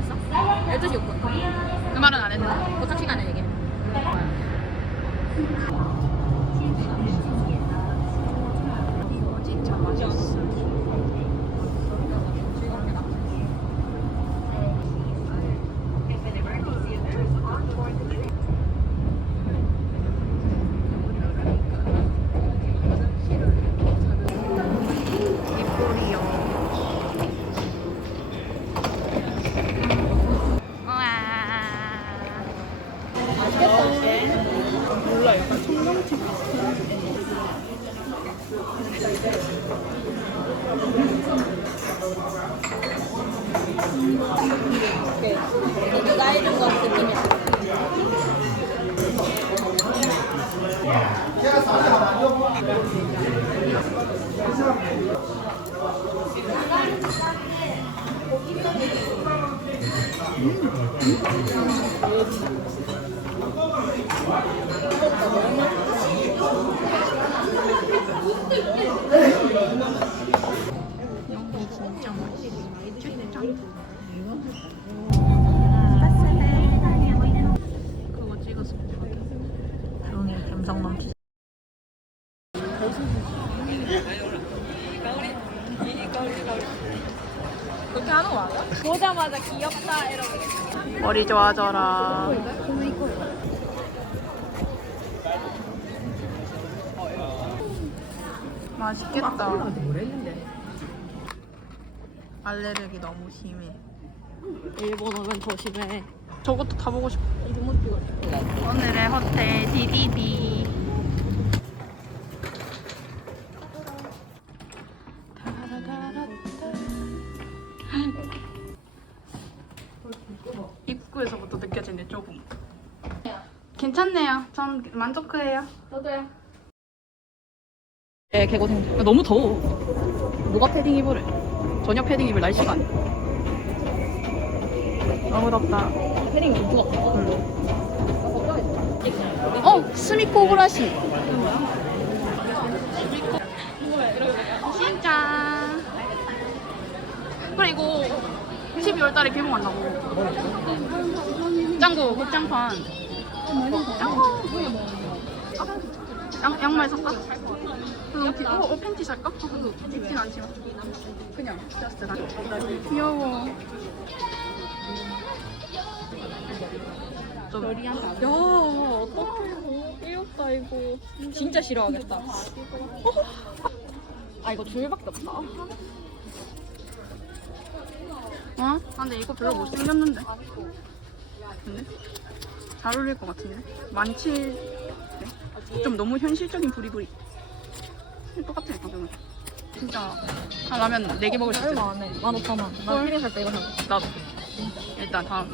했어? 12시 6분. 그 말은 안 했는데. 도착 시간을 얘기해. 이거 진짜 맛있어. 이쁘리요. 우와. 몰라, 약간 청경채 누가 해준 거 느낌이 여기 진짜 맛있어. 그거 찍 었어. 조용히 감성 넘치. 그렇게 하는 거 맞아? 보자 맛있겠다. 알레르기 너무 심해. 일본 오면 조심해. 저것도 타보고 싶어. 오늘의 호텔 디디디. 입구에서부터 느껴지는 조금. 괜찮네요. 전 만족해요. 저도요. 네, 개고생. 너무 더워. 누가 패딩 입으래? 저녁 패딩 입을 날씨가 아니야. 너무 덥다. 패딩 못. 응. 어, 스미코 브라시. 진짜. 그래 이거 12월 달에 개봉한다고. 짱구 극장판. 짱구. 양, 양말 살 까? 그리고 기, 어, 어, 팬티 그거 입진 않지만 그냥 저스트 다 귀여워 좀 야 어떡해. 귀엽다 이거. 진짜 싫어하겠다. 아 이거 줄밖에 없다. 어? 아 근데 이거 별로 못생겼는데 근데? 잘 어울릴 것 같은데? 많지 좀 너무 현실적인 부리부리 똑같아 가격은 진짜. 하나면 4개 먹을 수 있어. 얼마 안 해. 15,000원. 나 패딩 살때 이거 사. 나도. 일단 다음.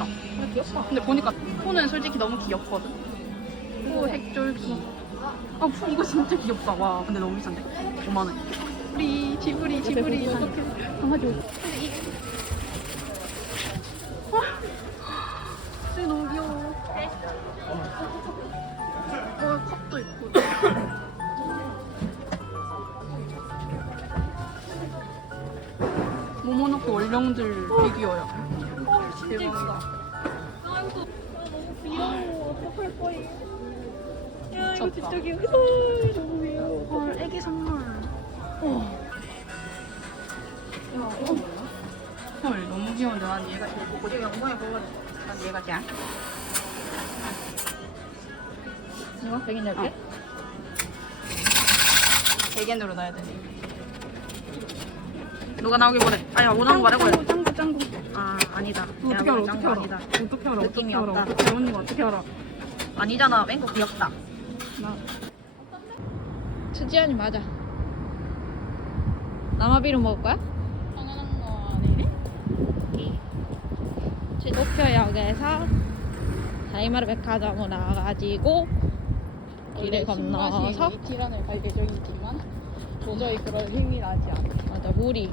어. 근데 귀엽다. 근데 보니까 폰은 솔직히 너무 귀엽거든? 오 핵쫄기. 아 푸, 이거 진짜 귀엽다. 와 근데 너무 비싼데? 5만원. 우리 지브리 지브리. 강아지 옷 피규어야 어 진짜. 예쁘다. 아이고 너무 귀여워. 어떡할 거야. 야 이거. 진짜 귀여워. 헐, 너무 귀여워. 헐 애기 선물 헐 너무 귀여운데 난 얘가 제일 보고 내가 엉덩이 보고 난 얘가 제일 이거 100인 열게. 대견으로 넣어야 돼 누가 나오길 보래 아야 원하는 거 말해보래 짱구 짱구. 아 아니다 어떻게 야, 알아? 어떻게 알아? 아니다 어떻게 알아? 느낌이 어떻게 알아? 없다. 어떻게 언니가 어떻게 알아? 아니잖아 맹고 귀엽다 수지언니 맞아. 남아비로 먹을 거야? 당연한 거 아니네? 도쿄역에서 다이마르 백화점으로 나가가지고 길을 건너서 티란을 갈 예정이지만 도저히 그럴 힘이 나지 않아 맞아 물이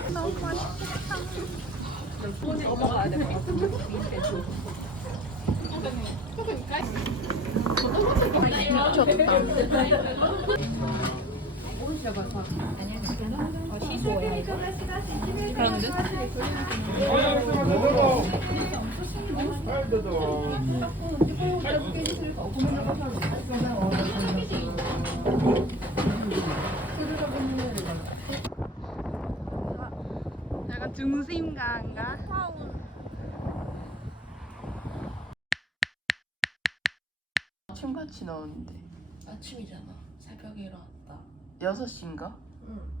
그런데? 약간 중심가인가? 아침같이 나오는데 아침이잖아. 새벽에 일어났다. 6시인가? 여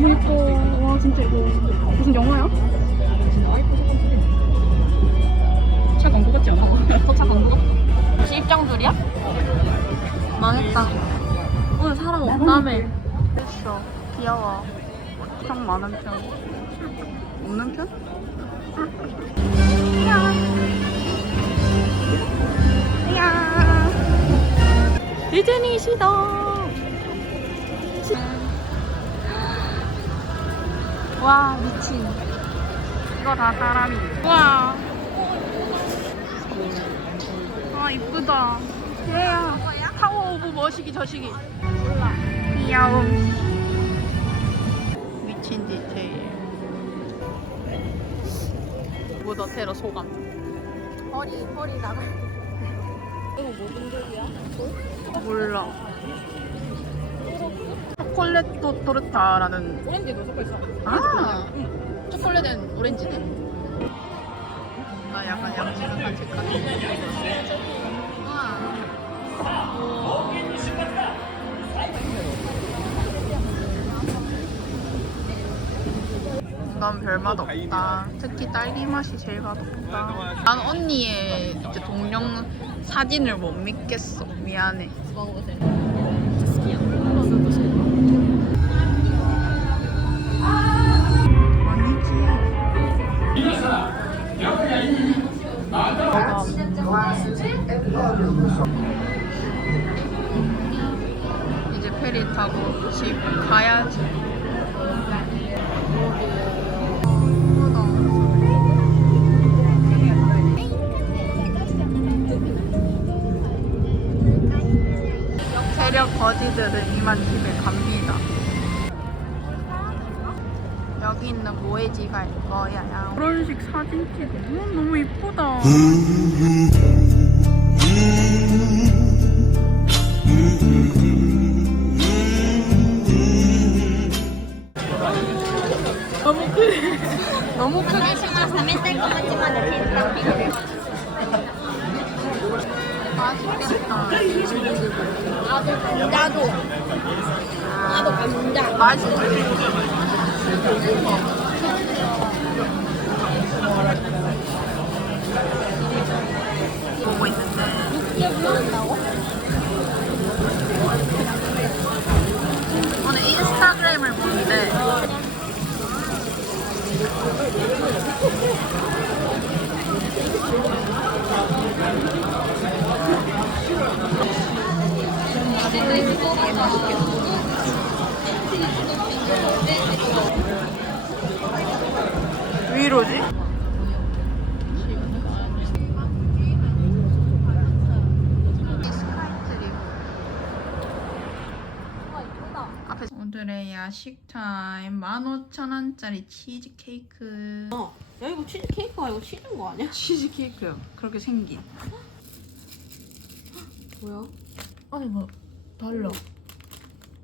너무 예뻐 와 진짜 이거 무슨 영화야? 차 광고 같지 않아? 차 광고 혹시 입장줄이야? 망했다. 오늘 사람 없다며. 됐어. 귀여워. 상 많은 편. 없는 편? 야 디즈니 시동 와 미친. 이거 다 사람이. 와. 아 이쁘다. 얘야. 타워 오브 머시기 저시기. 몰라. 귀여움. 미친 디테일. 무더 테러 소감. 허리, 허리 나가. 몰라. 초콜릿도 토르타라는 오렌지도 섞여 있어. 아, 초콜릿은 오렌지네. 나 약간 양지랑 같이 가는 난 별맛 없다. 특히 딸기 맛이 제일 맛없다. 난 언니의 이제 동영 사진을 못 믿겠어. 미안해. 아니지. 이제 페리 타고 집 가야지. 세력 거지들은 이만 집에 갑니다. 여기 있는 모해지 갈 거야. 그런 식 사진 찍어. 음, 너무 이쁘다. 야 식 타임 15,000원짜리 치즈케이크 야 이거 치즈 케이크가 이거 치즈인 거 아니야? 치즈케이크요 그렇게 생긴 뭐야? 아니 뭐 달라.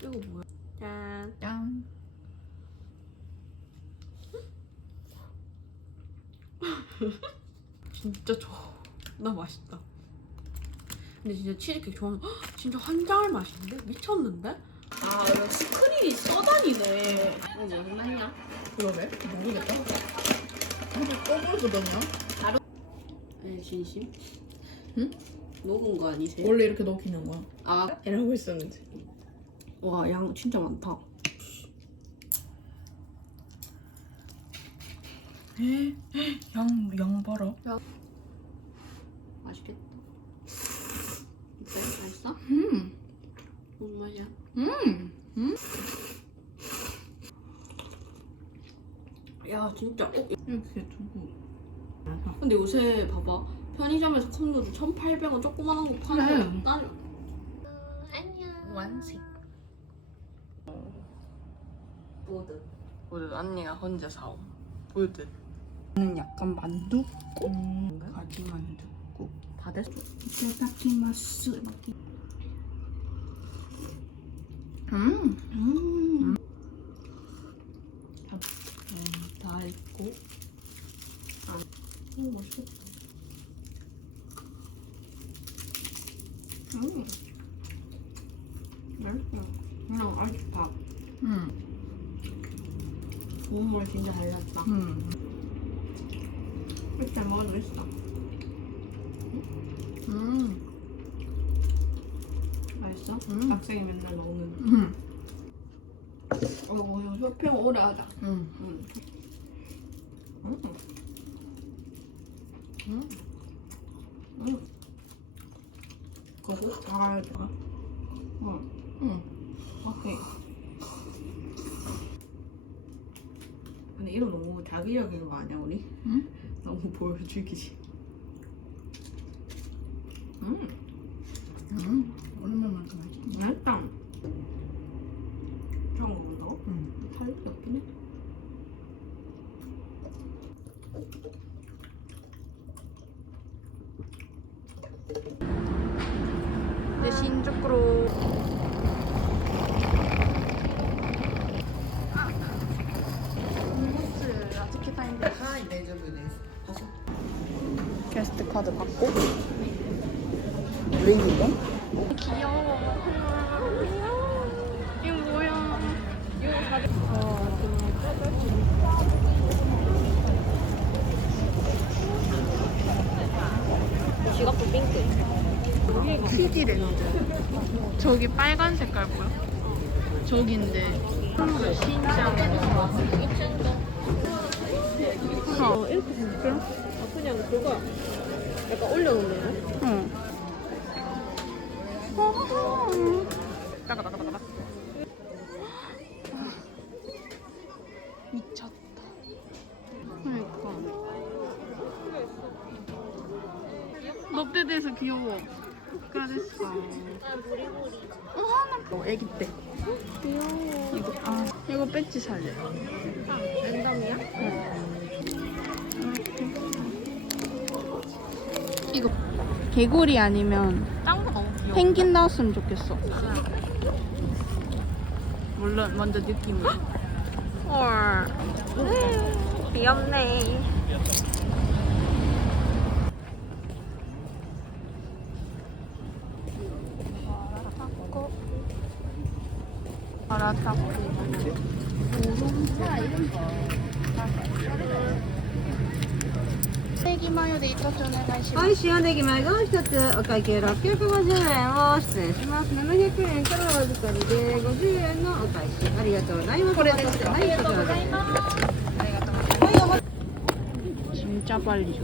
이거 뭐야? 짠. 짠 진짜 존나 맛있다. 근데 진짜 치즈케이크 좋아하는 헉, 진짜 환장할 맛인데? 미쳤는데? 아 역시 크림이 써다니네 이거 무슨 맛이야? 그러네 모르겠다 근데 꺼버리거든요 에 진심? 응? 녹은 거 아니세요? 원래 이렇게 넣기는 거야 아, 이러고 있었는지 와, 양 진짜 많다. 양, 양 봐라 맛있겠다. 어때? 맛있어? 음, 무슨 맛이야? 음, 음. 야, 진짜. 어, 이렇게 두고 근데 요새 봐봐. 편의점에서 컵누들 1,800원 조그만한 거 파는 그래. 거 딴. 완식 뭐든. 보드 언니가 혼자 사옴 보드 는 약간 만두국 가지 만두국 다 됐어. 이타다키마스 음, 음. 다 있고. 아, 이거 맛있겠다. 음. 맛있어. 그냥 아직 밥. 음, 국물 진짜 잘 났다. 음, 잘 먹어도. 음, 맛있어? 음. 학생이 맨날 먹는. 음, 어, 이거 쇼핑 오래 하자. 음. 응. 음. 음. 음. 그거 잘해야 돼. 응. 음. 오케이. 근데 이거 너무 자기적인 거 아니야, 우리? 응? 너무 보여주기지. 음, 음. 맛있다. 좋은 거 본다고? 음. 탈 필요 없긴 해. 내 신주꾸로 게스트 카드 받고 왜 이거? 귀여워 이거 뭐야 지갑도 핑크. 키디랜드 저기 빨간 색깔 보여? 저긴데 신장 어, 이렇게 생겼어. 아, 그냥 그거야. 약간 올려놓는 거? 응. 어, 애기 때. 귀여워. 이거, 아, 이거 배지 살래. 랜덤이야? 이거 개구리 아니면 짱구 너무 귀여워. 펭귄 나왔으면 좋겠어. 물론 먼저 느낌이. 헐. 귀엽네. 세기 마요 데 이것 좀 해가지고. はい、塩ネギ前が一つお会計650円を失礼します。700円からお預かりで50円のお返し。ありがとうございます。これですかはい、ありがとうございます。 진짜 빨리 줬어.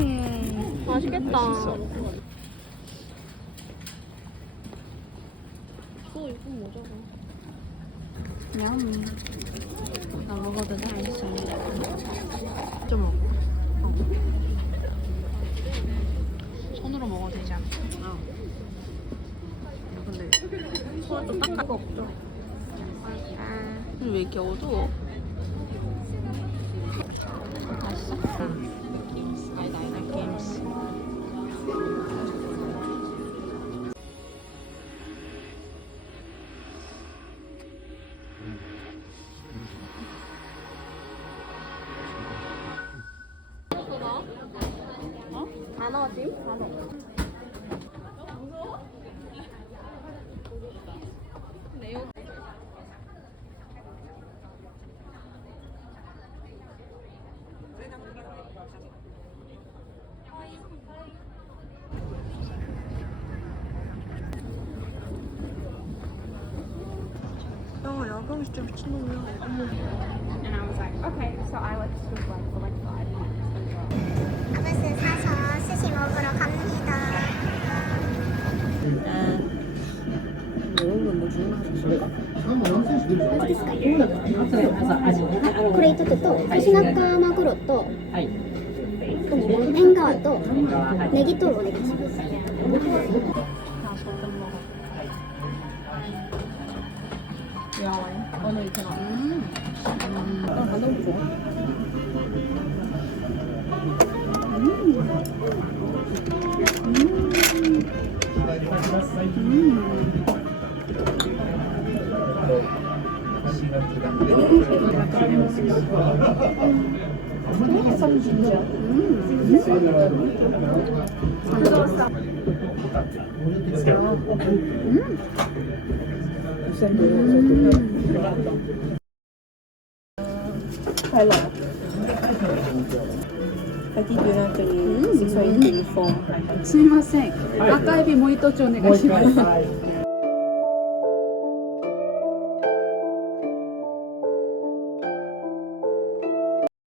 음. 맛있겠다. 맛있어. 또 이건 뭐잖아. 냠. 나 먹어도 돼? 알겠어. 좀 먹어. 어. 되지 않아? 근데 손을 좀 닦아. 없죠. 왜 이렇게 어두워? 맛있어? 아니다 아니다 게임스 And I was like, okay, so I like stood like for like five minutes. 아무튼 사서 스시 먹으러 갑니다.あこれ一つと干し中マグロと、縁側とネギトロお願いします。 언어 이태나 음. Här すいません。赤いビもう一丁お願いします。